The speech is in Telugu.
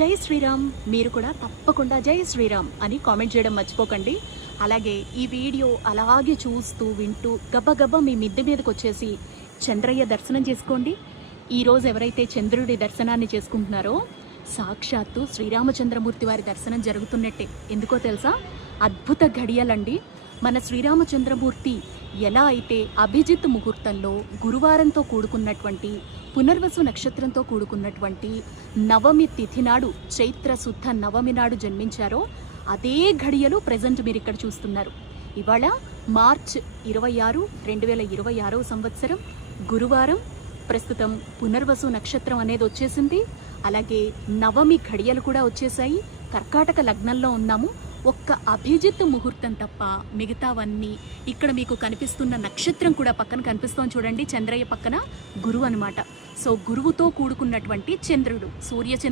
జై శ్రీరామ్. మీరు కూడా తప్పకుండా జై శ్రీరామ్ అని కామెంట్ చేయడం మర్చిపోకండి. అలాగే ఈ వీడియో అలాగే చూస్తూ వింటూ గబగబా మీ మిద్దె మీదకి వచ్చేసి చంద్రయ్య దర్శనం చేసుకోండి. ఈరోజు ఎవరైతే చంద్రుడి దర్శనాన్ని చేసుకుంటున్నారో సాక్షాత్తు శ్రీరామచంద్రమూర్తి వారి దర్శనం జరుగుతున్నట్టే. ఎందుకో తెలుసా? అద్భుత ఘడియలండి. మన శ్రీరామచంద్రమూర్తి ఎలా అయితే అభిజిత్ ముహూర్తంలో గురువారంతో కూడుకున్నటువంటి పునర్వసు నక్షత్రంతో కూడుకున్నటువంటి నవమి తిథి నాడు చైత్ర శుద్ధ నవమి నాడు జన్మించారో అదే ఘడియలు ప్రజెంట్ మీరు ఇక్కడ చూస్తున్నారు. ఇవాళ మార్చ్ 26, 2026 సంవత్సరం గురువారం. ప్రస్తుతం పునర్వసు నక్షత్రం అనేది వచ్చేసింది. అలాగే నవమి ఘడియలు కూడా వచ్చేసాయి. కర్కాటక లగ్నంలో ఉన్నాము. ఒక్క అభిజిత్ ముహూర్తం తప్ప మిగతావన్నీ ఇక్కడ మీకు కనిపిస్తున్న నక్షత్రం కూడా పక్కన కనిపిస్తోంది చూడండి. చంద్రయ్య పక్కన గురువు అనమాట. సో గురువుతో కూడుకున్నటువంటి చంద్రుడు, సూర్యచంద్ర